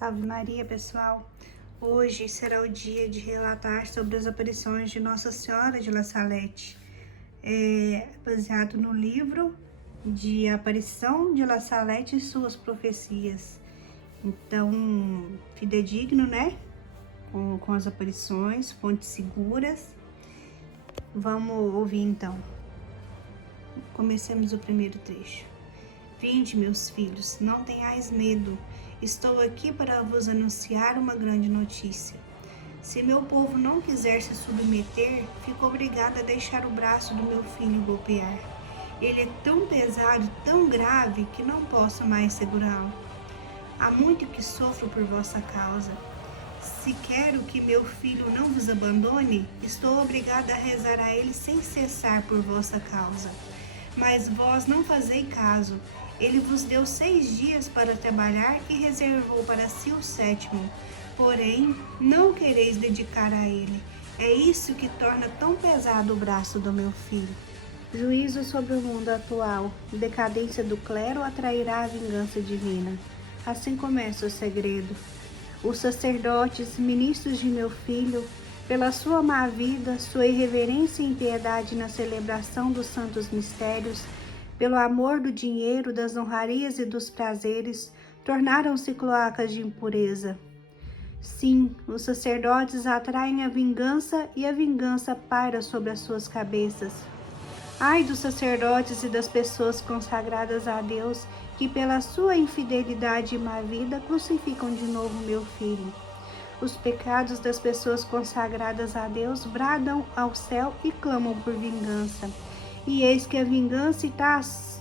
Salve Maria, pessoal! Hoje será o dia de relatar sobre as aparições de Nossa Senhora de La Salette, baseado no livro de Aparição de La Salette e suas profecias. Então, fidedigno, né? Com as aparições, fontes seguras. Vamos ouvir então. Comecemos o primeiro trecho. Vinde, meus filhos, não tenhais medo. Estou aqui para vos anunciar uma grande notícia. Se meu povo não quiser se submeter, fico obrigada a deixar o braço do meu filho golpear. Ele é tão pesado, tão grave, que não posso mais segurá-lo. Há muito que sofro por vossa causa. Se quero que meu filho não vos abandone, estou obrigada a rezar a ele sem cessar por vossa causa. Mas vós não fazei caso. Ele vos deu 6 dias para trabalhar e reservou para si o 7º. Porém, não quereis dedicar a ele. É isso que torna tão pesado o braço do meu filho. Juízo sobre o mundo atual. Decadência do clero atrairá a vingança divina. Assim começa o segredo. Os sacerdotes, ministros de meu filho, pela sua má vida, sua irreverência e impiedade na celebração dos santos mistérios, pelo amor do dinheiro, das honrarias e dos prazeres, tornaram-se cloacas de impureza. Sim, os sacerdotes atraem a vingança e a vingança paira sobre as suas cabeças. Ai dos sacerdotes e das pessoas consagradas a Deus, que pela sua infidelidade e má vida crucificam de novo meu filho. Os pecados das pessoas consagradas a Deus bradam ao céu e clamam por vingança. E eis que a vingança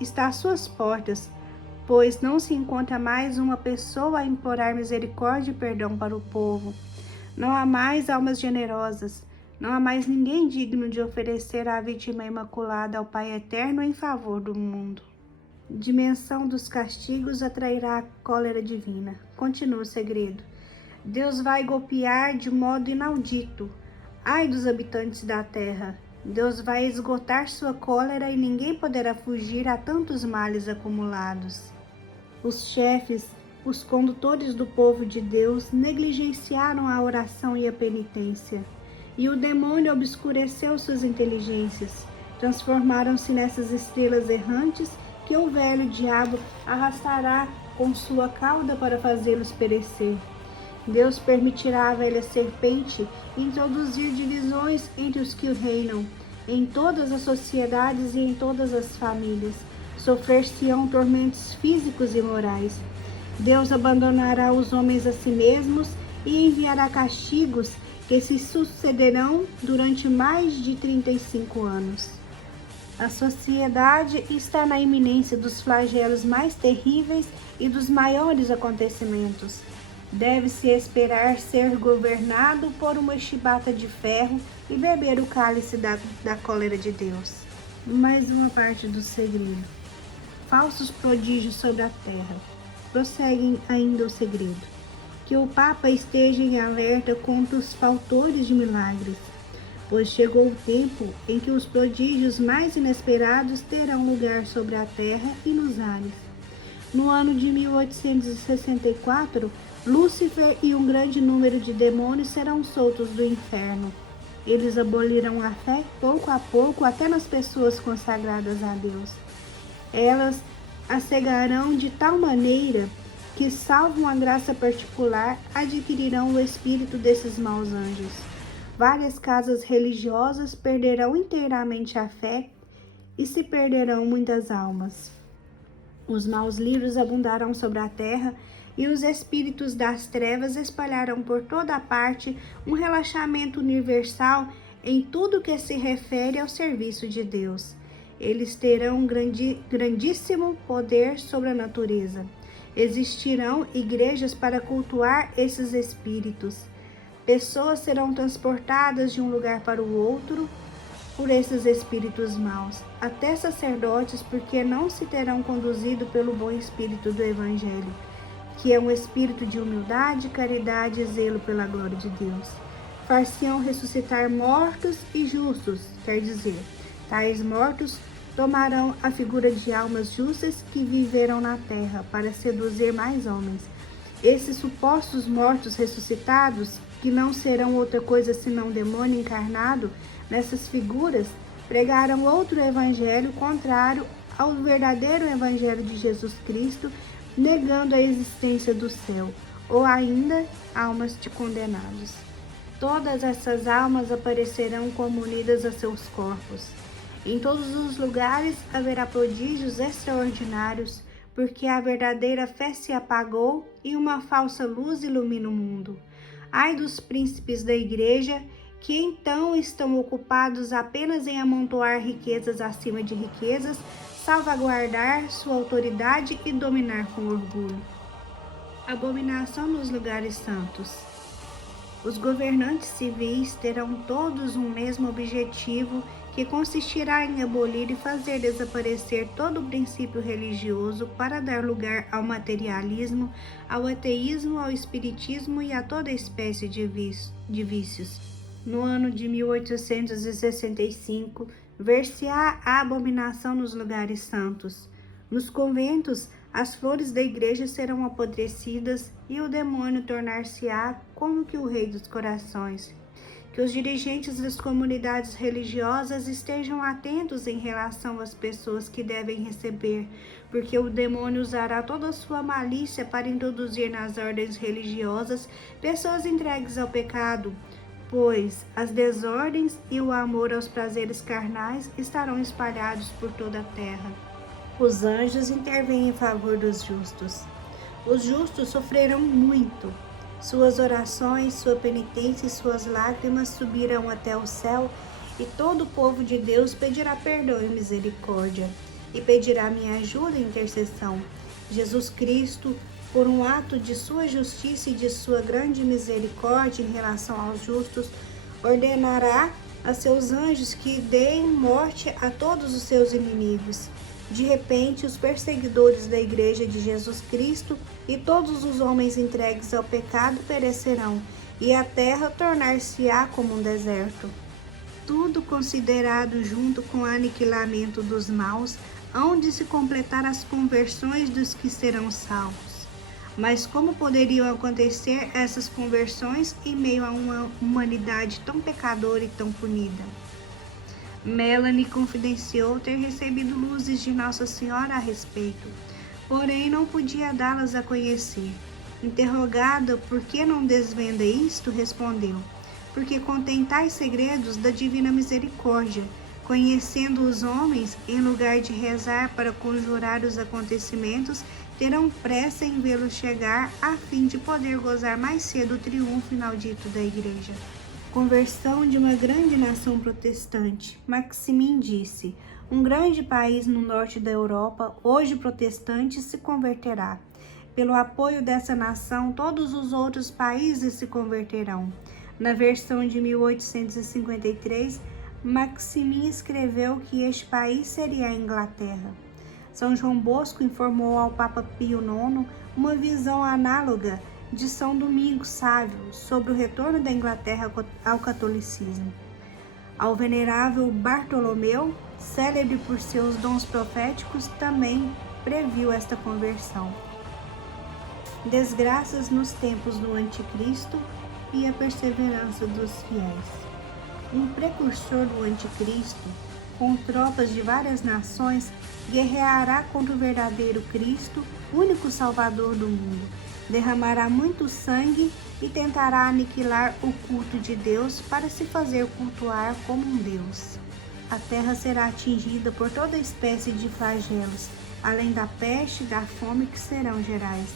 está às suas portas, pois não se encontra mais uma pessoa a implorar misericórdia e perdão para o povo. Não há mais almas generosas, não há mais ninguém digno de oferecer a vítima imaculada ao Pai Eterno em favor do mundo. Dimensão dos castigos atrairá a cólera divina. Continua o segredo. Deus vai golpear de modo inaudito. Ai dos habitantes da terra! Deus vai esgotar sua cólera e ninguém poderá fugir a tantos males acumulados. Os chefes, os condutores do povo de Deus, negligenciaram a oração e a penitência, e o demônio obscureceu suas inteligências. Transformaram-se nessas estrelas errantes que o velho diabo arrastará com sua cauda para fazê-los perecer. Deus permitirá à velha serpente introduzir divisões entre os que reinam, em todas as sociedades e em todas as famílias. Sofrer-se-ão tormentos físicos e morais. Deus abandonará os homens a si mesmos e enviará castigos que se sucederão durante mais de 35 anos. A sociedade está na iminência dos flagelos mais terríveis e dos maiores acontecimentos. Deve-se esperar ser governado por uma chibata de ferro e beber o cálice da cólera de Deus. Mais uma parte do segredo. Falsos prodígios sobre a terra. Prosseguem ainda o segredo. Que o Papa esteja em alerta contra os faltores de milagres, pois chegou o tempo em que os prodígios mais inesperados terão lugar sobre a terra e nos ares. No ano de 1864, Lúcifer e um grande número de demônios serão soltos do inferno. Eles abolirão a fé pouco a pouco até nas pessoas consagradas a Deus. Elas a cegarão de tal maneira que, salvo uma graça particular, adquirirão o espírito desses maus anjos. Várias casas religiosas perderão inteiramente a fé e se perderão muitas almas. Os maus livros abundarão sobre a terra e os espíritos das trevas espalharão por toda a parte um relaxamento universal em tudo que se refere ao serviço de Deus. Eles terão grandíssimo poder sobre a natureza. Existirão igrejas para cultuar esses espíritos. Pessoas serão transportadas de um lugar para o outro por esses espíritos maus, até sacerdotes, porque não se terão conduzido pelo bom espírito do Evangelho, que é um espírito de humildade, caridade e zelo pela glória de Deus. Far-se-ão ressuscitar mortos e justos, quer dizer, tais mortos tomarão a figura de almas justas que viveram na terra para seduzir mais homens, Esses supostos mortos ressuscitados, que não serão outra coisa senão demônio encarnado, nessas figuras, pregaram outro evangelho contrário ao verdadeiro evangelho de Jesus Cristo, negando a existência do céu, ou ainda almas de condenados. Todas essas almas aparecerão como unidas a seus corpos. Em todos os lugares haverá prodígios extraordinários, porque a verdadeira fé se apagou e uma falsa luz ilumina o mundo. Ai dos príncipes da igreja, que então estão ocupados apenas em amontoar riquezas acima de riquezas, salvaguardar sua autoridade e dominar com orgulho. Abominação nos lugares santos. Os governantes civis terão todos um mesmo objetivo, que consistirá em abolir e fazer desaparecer todo o princípio religioso para dar lugar ao materialismo, ao ateísmo, ao espiritismo e a toda espécie de vícios. No ano de 1865, ver-se-á a abominação nos lugares santos. Nos conventos, as flores da igreja serão apodrecidas e o demônio tornar-se-á como que o rei dos corações. Que os dirigentes das comunidades religiosas estejam atentos em relação às pessoas que devem receber, porque o demônio usará toda a sua malícia para introduzir nas ordens religiosas pessoas entregues ao pecado, pois as desordens e o amor aos prazeres carnais estarão espalhados por toda a terra. Os anjos intervêm em favor dos justos. Os justos sofrerão muito. Suas orações, sua penitência e suas lágrimas subirão até o céu, e todo o povo de Deus pedirá perdão e misericórdia, e pedirá minha ajuda e intercessão. Jesus Cristo, por um ato de sua justiça e de sua grande misericórdia em relação aos justos, ordenará a seus anjos que deem morte a todos os seus inimigos. De repente, os perseguidores da Igreja de Jesus Cristo e todos os homens entregues ao pecado perecerão, e a terra tornar-se-á como um deserto. Tudo considerado junto com o aniquilamento dos maus, hão de se completar as conversões dos que serão salvos. Mas como poderiam acontecer essas conversões em meio a uma humanidade tão pecadora e tão punida? Melanie confidenciou ter recebido luzes de Nossa Senhora a respeito, porém não podia dá-las a conhecer. Interrogada por que não desvenda isto, respondeu: porque contém tais segredos da divina misericórdia, conhecendo os homens, em lugar de rezar para conjurar os acontecimentos, terão pressa em vê-los chegar, a fim de poder gozar mais cedo o triunfo inaudito da Igreja. Conversão de uma grande nação protestante. Maximin disse: um grande país no norte da Europa, hoje protestante, se converterá. Pelo apoio dessa nação, todos os outros países se converterão. Na versão de 1853, Maximin escreveu que este país seria a Inglaterra. São João Bosco informou ao Papa Pio IX uma visão análoga de São Domingos Sávio sobre o retorno da Inglaterra ao catolicismo. Ao venerável Bartolomeu, célebre por seus dons proféticos, também previu esta conversão. Desgraças nos tempos do Anticristo e a perseverança dos fiéis. Um precursor do Anticristo, com tropas de várias nações, guerreará contra o verdadeiro Cristo, único Salvador do mundo. Derramará muito sangue e tentará aniquilar o culto de Deus para se fazer cultuar como um Deus. A terra será atingida por toda espécie de flagelos, além da peste e da fome que serão gerais.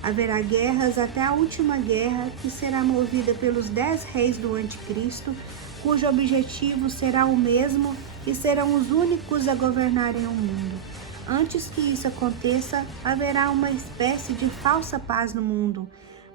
Haverá guerras até a última guerra, que será movida pelos 10 reis do Anticristo, cujo objetivo será o mesmo e serão os únicos a governarem o mundo. Antes que isso aconteça, haverá uma espécie de falsa paz no mundo.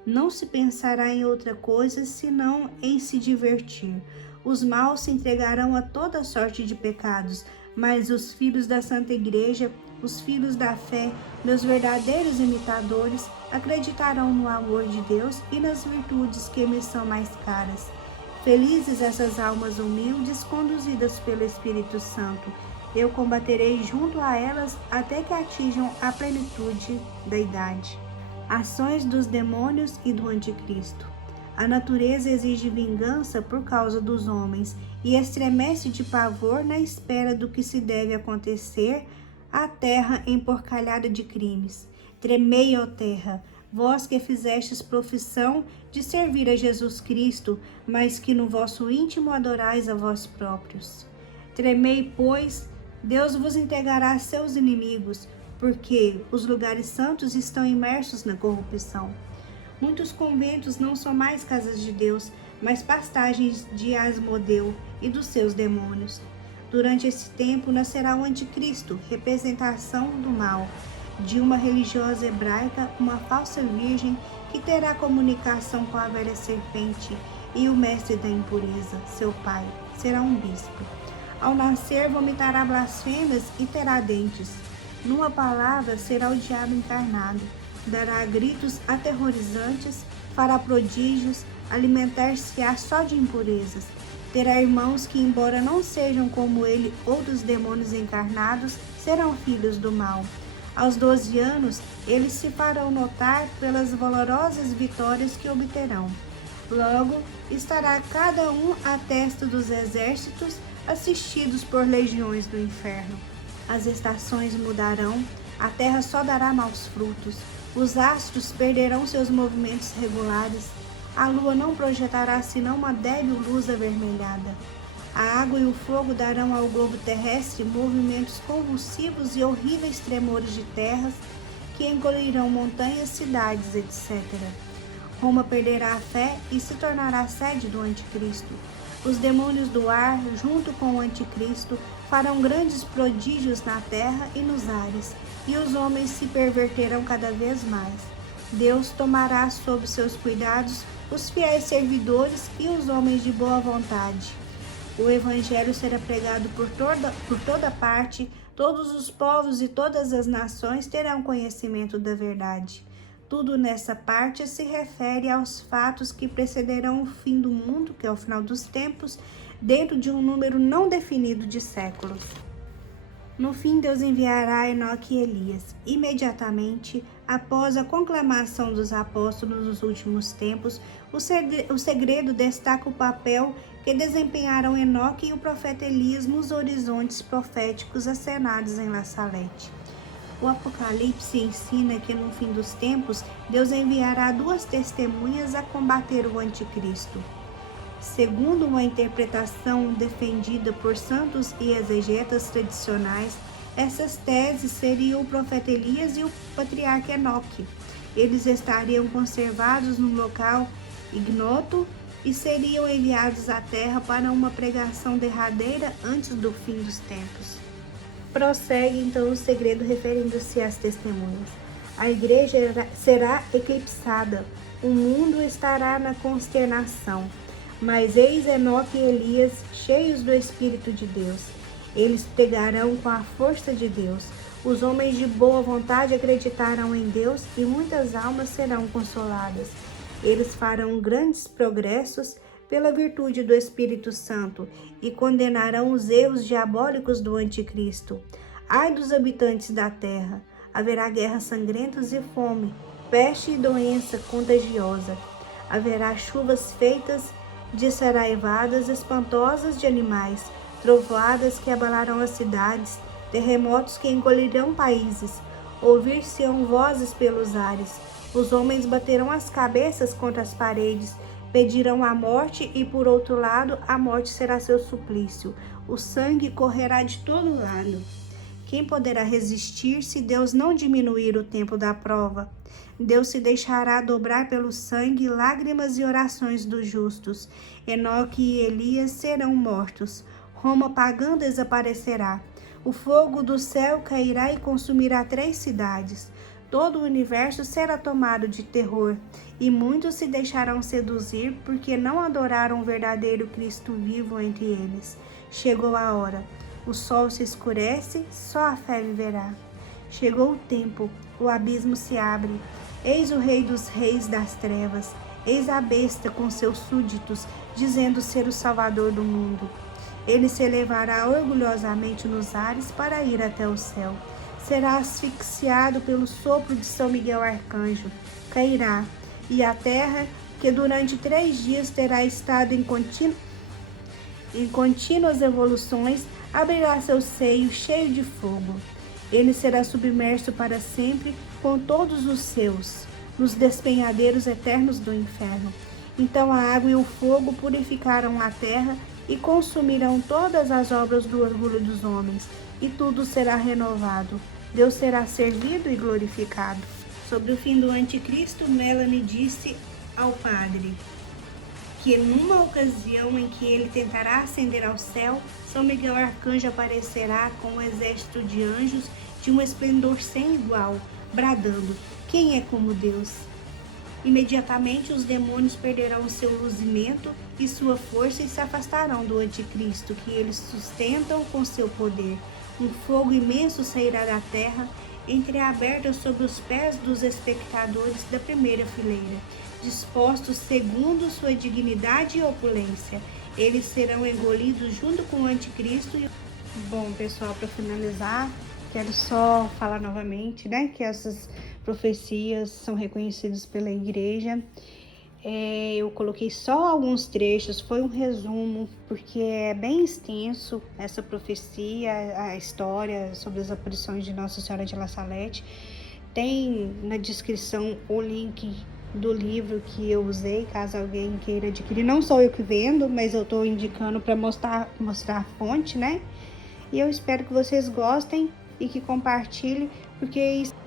Não se pensará em outra coisa senão em se divertir. Os maus se entregarão a toda sorte de pecados, mas os filhos da Santa Igreja, os filhos da fé, meus verdadeiros imitadores, acreditarão no amor de Deus e nas virtudes que me são mais caras. Felizes essas almas humildes, conduzidas pelo Espírito Santo. Eu combaterei junto a elas até que atinjam a plenitude da idade. Ações dos demônios e do anticristo. A natureza exige vingança por causa dos homens e estremece de pavor na espera do que se deve acontecer à terra emporcalhada de crimes. Tremei, ó terra, vós que fizestes profissão de servir a Jesus Cristo, mas que no vosso íntimo adorais a vós próprios. Tremei, pois, Deus vos entregará a seus inimigos, porque os lugares santos estão imersos na corrupção. Muitos conventos não são mais casas de Deus, mas pastagens de Asmodeu e dos seus demônios. Durante esse tempo nascerá o anticristo, representação do mal, de uma religiosa hebraica, uma falsa virgem que terá comunicação com a velha serpente, e o mestre da impureza, seu pai, será um bispo. Ao nascer, vomitará blasfêmias e terá dentes. Numa palavra, será o diabo encarnado. Dará gritos aterrorizantes, fará prodígios, alimentar-se-á só de impurezas. Terá irmãos que, embora não sejam como ele ou dos demônios encarnados, serão filhos do mal. Aos 12 anos, eles se farão notar pelas valorosas vitórias que obterão. Logo, estará cada um à testa dos exércitos, assistidos por legiões do inferno. As estações mudarão, a terra só dará maus frutos, os astros perderão seus movimentos regulares, a lua não projetará senão uma débil luz avermelhada. A água e o fogo darão ao globo terrestre movimentos convulsivos e horríveis tremores de terras que engolirão montanhas, cidades, etc. Roma perderá a fé e se tornará sede do anticristo. Os demônios do ar, junto com o anticristo, farão grandes prodígios na terra e nos ares, e os homens se perverterão cada vez mais. Deus tomará sob seus cuidados os fiéis servidores e os homens de boa vontade. O evangelho será pregado por toda parte, todos os povos e todas as nações terão conhecimento da verdade. Tudo nessa parte se refere aos fatos que precederão o fim do mundo, que é o final dos tempos, dentro de um número não definido de séculos. No fim, Deus enviará Enoque e Elias. Imediatamente, após a conclamação dos apóstolos nos últimos tempos, o segredo destaca o papel que desempenharam Enoque e o profeta Elias nos horizontes proféticos acenados em La Salette. O Apocalipse ensina que no fim dos tempos, Deus enviará 2 testemunhas a combater o anticristo. Segundo uma interpretação defendida por santos e exegetas tradicionais, essas teses seriam o profeta Elias e o patriarca Enoque. Eles estariam conservados num local ignoto e seriam enviados à terra para uma pregação derradeira antes do fim dos tempos. Prossegue então o segredo referindo-se às testemunhas. A igreja será eclipsada, o mundo estará na consternação. Mas eis Enoque e Elias, cheios do Espírito de Deus. Eles pregarão com a força de Deus. Os homens de boa vontade acreditarão em Deus e muitas almas serão consoladas. Eles farão grandes progressos pela virtude do Espírito Santo e condenarão os erros diabólicos do anticristo. Ai dos habitantes da terra! Haverá guerras sangrentas e fome, peste e doença contagiosa. Haverá chuvas feitas de saraivadas espantosas de animais, trovoadas que abalarão as cidades, terremotos que engolirão países. Ouvir-se-ão vozes pelos ares. Os homens baterão as cabeças contra as paredes, pedirão a morte e, por outro lado, a morte será seu suplício. O sangue correrá de todo lado. Quem poderá resistir se Deus não diminuir o tempo da prova? Deus se deixará dobrar pelo sangue, lágrimas e orações dos justos. Enoque e Elias serão mortos. Roma pagã desaparecerá. O fogo do céu cairá e consumirá 3 cidades. Todo o universo será tomado de terror, e muitos se deixarão seduzir porque não adoraram o verdadeiro Cristo vivo entre eles. Chegou a hora. O sol se escurece, só a fé viverá. Chegou o tempo, o abismo se abre. Eis o rei dos reis das trevas. Eis a besta com seus súditos, dizendo ser o salvador do mundo. Ele se elevará orgulhosamente nos ares para ir até o céu. Será asfixiado pelo sopro de São Miguel Arcanjo. cairá, e a terra, que durante 3 dias terá estado em contínuas evoluções, abrirá seu seio cheio de fogo. Ele será submerso para sempre com todos os seus, nos despenhadeiros eternos do inferno. Então a água e o fogo purificarão a terra e consumirão todas as obras do orgulho dos homens, e tudo será renovado. Deus será servido e glorificado. Sobre o fim do anticristo, Melanie disse ao padre que numa ocasião em que ele tentará ascender ao céu, São Miguel Arcanjo aparecerá com um exército de anjos de um esplendor sem igual, bradando: quem é como Deus? Imediatamente os demônios perderão seu luzimento e sua força e se afastarão do anticristo, que eles sustentam com seu poder. Um fogo imenso sairá da terra, entreaberta sobre os pés dos espectadores da primeira fileira, dispostos segundo sua dignidade e opulência. Eles serão engolidos junto com o anticristo. Bom, pessoal, para finalizar, quero só falar novamente, que essas profecias são reconhecidas pela igreja. Eu coloquei só alguns trechos, foi um resumo, porque é bem extenso essa profecia, a história sobre as aparições de Nossa Senhora de La Salette. Tem na descrição o link do livro que eu usei, caso alguém queira adquirir. Não sou eu que vendo, mas eu estou indicando para mostrar a fonte, E eu espero que vocês gostem e que compartilhem, porque isso